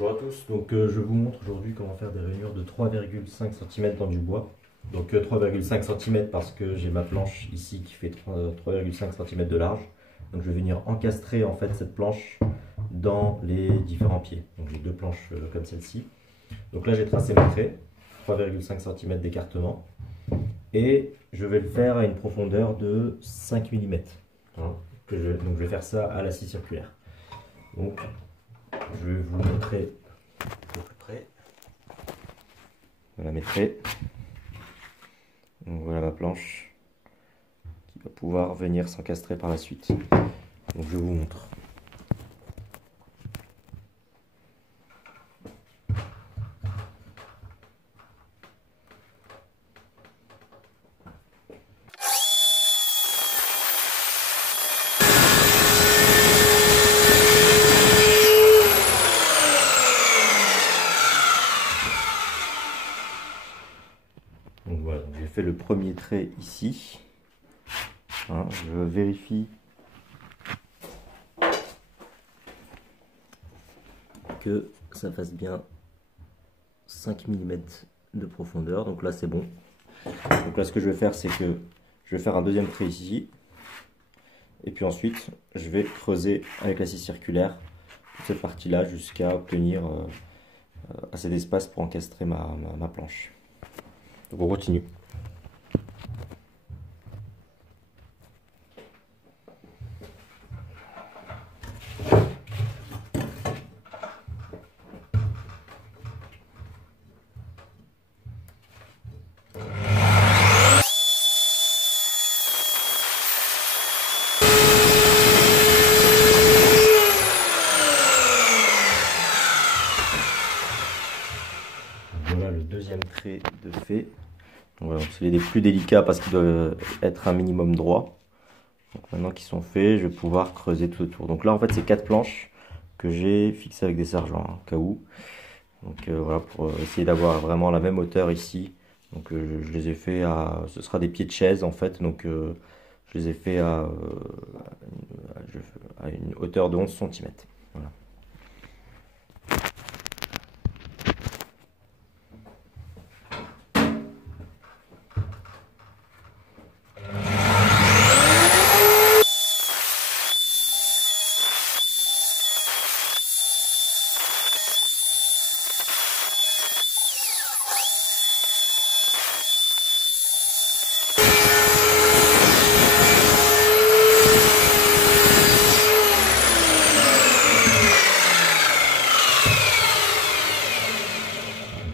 Bonjour à tous, donc je vous montre aujourd'hui comment faire des rainures de 3,5 cm dans du bois. Donc 3,5 cm parce que j'ai ma planche ici qui fait 3,5 cm de large. Donc je vais venir encastrer en fait cette planche dans les différents pieds. Donc j'ai deux planches comme celle-ci. Donc là j'ai tracé mes traits, 3,5 cm d'écartement. Et je vais le faire à une profondeur de 5 mm. Hein, donc je vais faire ça à la scie circulaire. Donc je vais vous montrer de plus près. Voilà mes traits. Donc voilà ma planche qui va pouvoir venir s'encastrer par la suite. Donc je vous montre. Donc voilà, j'ai fait le premier trait ici. Hein, je vérifie que ça fasse bien 5 mm de profondeur. Donc là c'est bon. Donc là ce que je vais faire c'est que je vais faire un deuxième trait ici. Et puis ensuite je vais creuser avec la scie circulaire toute cette partie là jusqu'à obtenir assez d'espace pour encastrer ma planche. Donc on continue. Voilà le deuxième trait de fait. Voilà, c'est les plus délicats parce qu'ils doivent être un minimum droit. Donc maintenant qu'ils sont faits, je vais pouvoir creuser tout autour. Donc là en fait c'est 4 planches que j'ai fixées avec des sergents, hein, au cas où. Donc voilà, pour essayer d'avoir vraiment la même hauteur ici. Donc je les ai fait à, ce sera des pieds de chaise en fait. Donc je les ai fait à une hauteur de 11 cm. Voilà.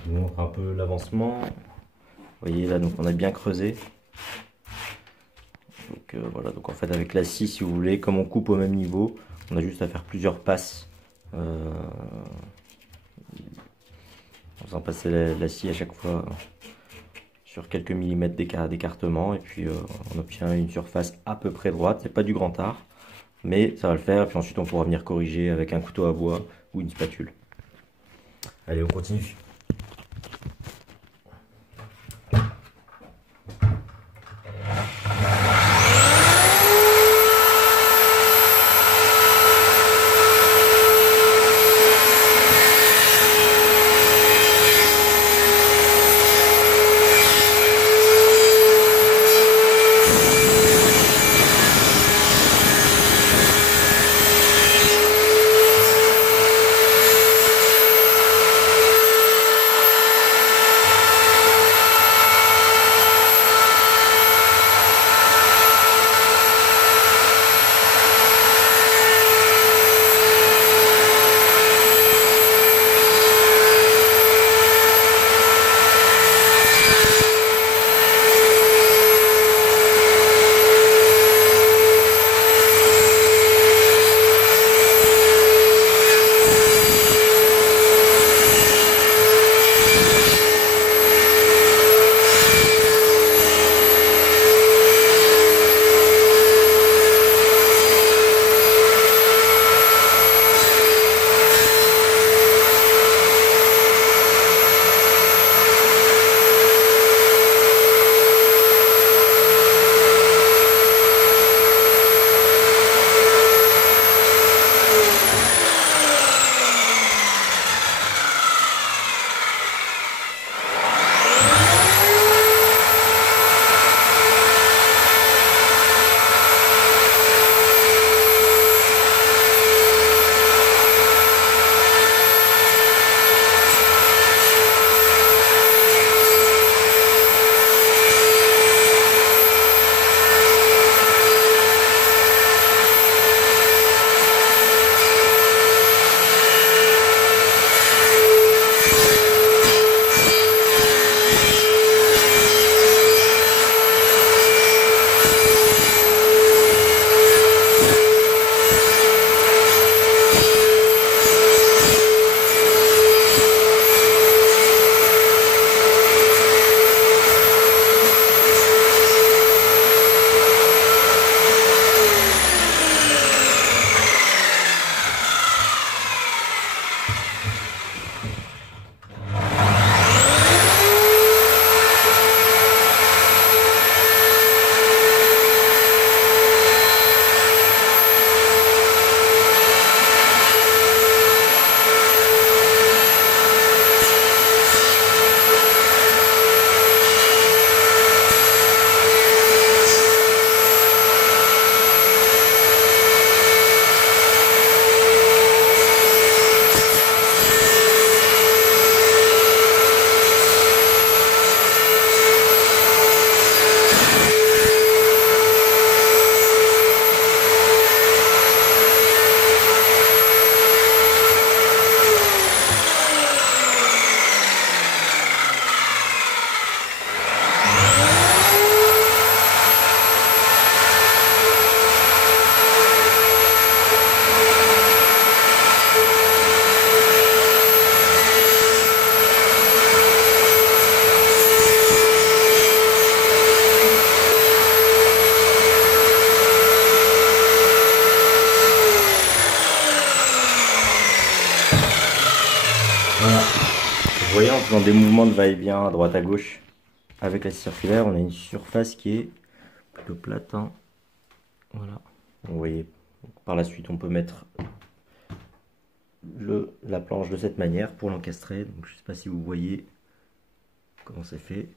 Je vous montre un peu l'avancement. Vous voyez là, donc on a bien creusé. Donc voilà, donc en fait avec la scie, si vous voulez, comme on coupe au même niveau, on a juste à faire plusieurs passes en faisant passer la scie à chaque fois sur quelques millimètres d'écartement, et puis on obtient une surface à peu près droite. C'est pas du grand art, mais ça va le faire. Et puis ensuite on pourra venir corriger avec un couteau à bois ou une spatule. Allez, on continue. Voilà. Vous voyez, en faisant des mouvements de va-et-vient à droite à gauche avec la scie circulaire, on a une surface qui est plutôt plate, hein. Voilà. Vous voyez, par la suite, on peut mettre la planche de cette manière pour l'encastrer. Donc, je ne sais pas si vous voyez comment c'est fait.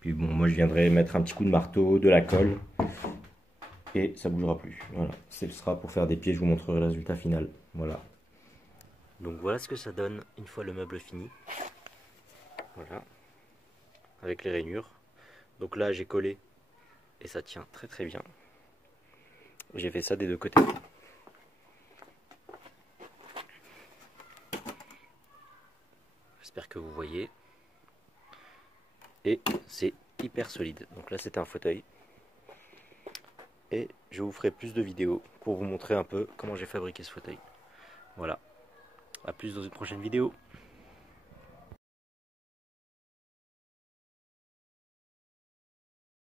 Puis bon, moi je viendrai mettre un petit coup de marteau, de la colle, et ça bougera plus. Voilà, ce sera pour faire des pieds, je vous montrerai le résultat final. Voilà. Donc voilà ce que ça donne une fois le meuble fini. Voilà, avec les rainures. Donc là j'ai collé, et ça tient très très bien. J'ai fait ça des deux côtés. J'espère que vous voyez. Et c'est hyper solide. Donc là c'était un fauteuil. Et je vous ferai plus de vidéos pour vous montrer un peu comment j'ai fabriqué ce fauteuil. Voilà. A plus dans une prochaine vidéo.